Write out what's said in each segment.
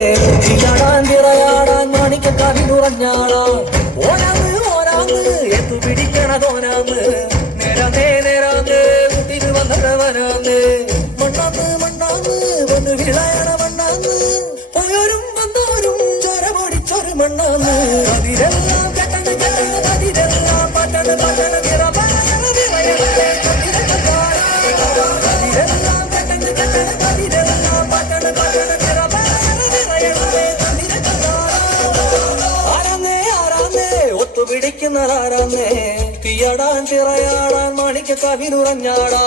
ാൻ മാണിക്കക്കാവിനുറഞ്ഞാളാ ഓനാന്ന് ഓനാന്ന് എത്തു പിടിക്കണതോനാന്ന് നേരാന്നേ നേരാന്ന് കുട്ടിന് വന്നവനാന്ന് മണ്ണാന്ന് മണ്ണാന്ന് വന്ന് വിളയണ മണ്ണാന്ന് പോയോരും വന്നോരും ചോര പൊടിച്ചൊരു മണ്ണാന്ന് അതിരെല്ലാം കെട്ടണ് കെട്ടണ് അതിരെല്ലാം പട്ടണ് പട്ടണ് അതിരെല്ലാം കെട്ടണ് കെട്ടണ് അതിരെല്ലാം പട്ടണ് പട്ടണ് പിടിക്കുന്നതാരാന്നേ തീയടാൻ ചിറയാടാൻ മാണിക്കക്കാവിനുറഞ്ഞാടാ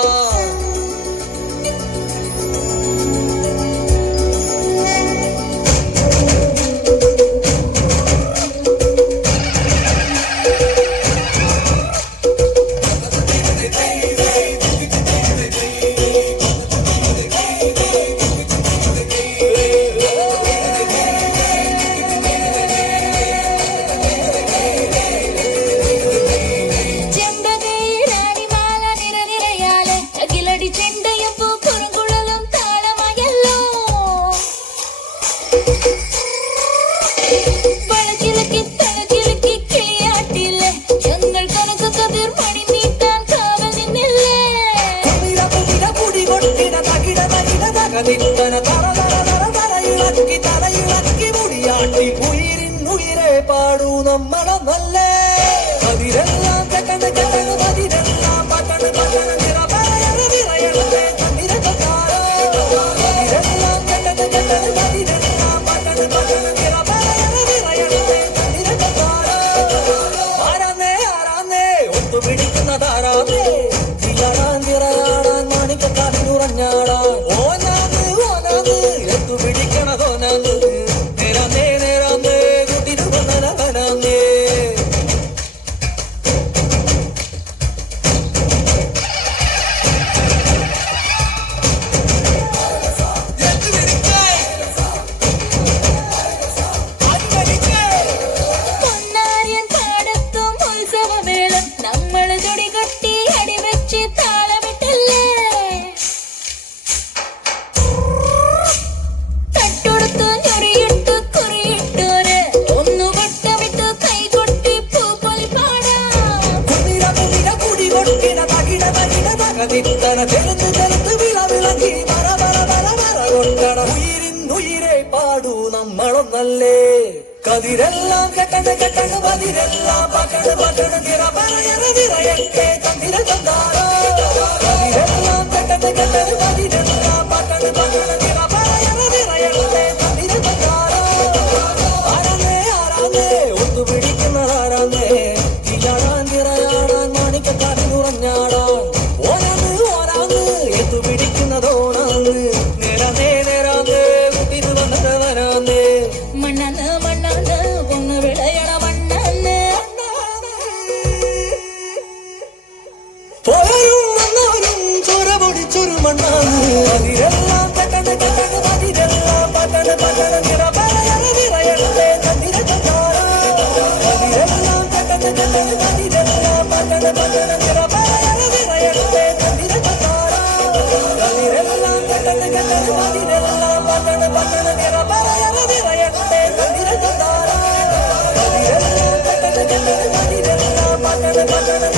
ഉയരെ പാടൂ നമ്മളെ നല്ല അതിരെല്ലാം കെട്ടണ് കെട്ടണ് അതിരെല്ലാം പട്ടണ് പട്ടണ് അതിരെല്ലാം കെട്ടണ് കെട്ടണ് അതിരെല്ലാം പട്ടണ് പട്ടണ് ആരാന്നേ ആരാന്നേ ഒത്തു പിടിക്കുന്നതാരാന്നേ ചിലടാൻ ചിറയാടാൻ മാണിക്കക്കാവിനുറഞ്ഞാടാ ഓനാന്ന് ഓനാന്ന് എത്തു പിടിക്കണതോനാന്ന് നേരാന്നേ നേരാന്നേ കുട്ടിന് വന്നവനാന്നേ ഉയരെ പാടൂ നമ്മളൊന്നല്ലേ കതിരെല്ലാം കെട്ടണ് കെട്ടണ് പതിരെല്ലാം പട്ടണ് പട്ടണ് നിറയട്ടെ തന്നിര തന്നാരോ കതിരെല്ലാം കെട്ടണ് കെട്ടണ് പതിരെല്ലാം പട്ടണ് പട്ടണ് നിറയട്ടെ തന്നിര തന്നാരോ ആരാന്നേ ആരാന്നേ ഒത്തു പിടിക്കുന്നതാരാന്നേ ഇയാളാൻ നിറയാടാൻ മാണിക്കക്കാവിനുറഞ്ഞാടാ ഓനാന്ന് ഓനാന്ന് എത്തു പിടിക്കുന്നതോനാന്ന് നേരാന്നേ നേരാന്നേ കുട്ടിന് വന്നവനാന്നേ മണ്ണാന്ന് മണ്ണാന്ന് ഒന്ന് വിളയണ മണ്ണാന്ന് പോയും വന്നവരും ചോര പൊടിച്ചൊരു മണ്ണാന്ന് അതിരെല്ലാം കെട്ടണ് കെട്ടണ് അതിരെല്ലാം പട്ടണ് പട്ടണ് നിറയട്ടെ തന്നിര തന്നാരോ അതിരെല്ലാം കെട്ടണ് കെട്ടണ് അതിരെല്ലാം പട്ടണ് പട്ടണ് നിറയട്ടെ തന്നിര തന്നാരോ അതിരെല്ലാം കെട്ടണ് കെട്ടണ് അതിരെല്ലാം പട്ടണ് പട്ടണ് നിറയട്ടെ തന്നിര തന്നാരോ അതിരെല്ലാം കെട്ടണ് കെട്ടണ് അതിരെല്ലാം പട്ടണ് പട്ടണ്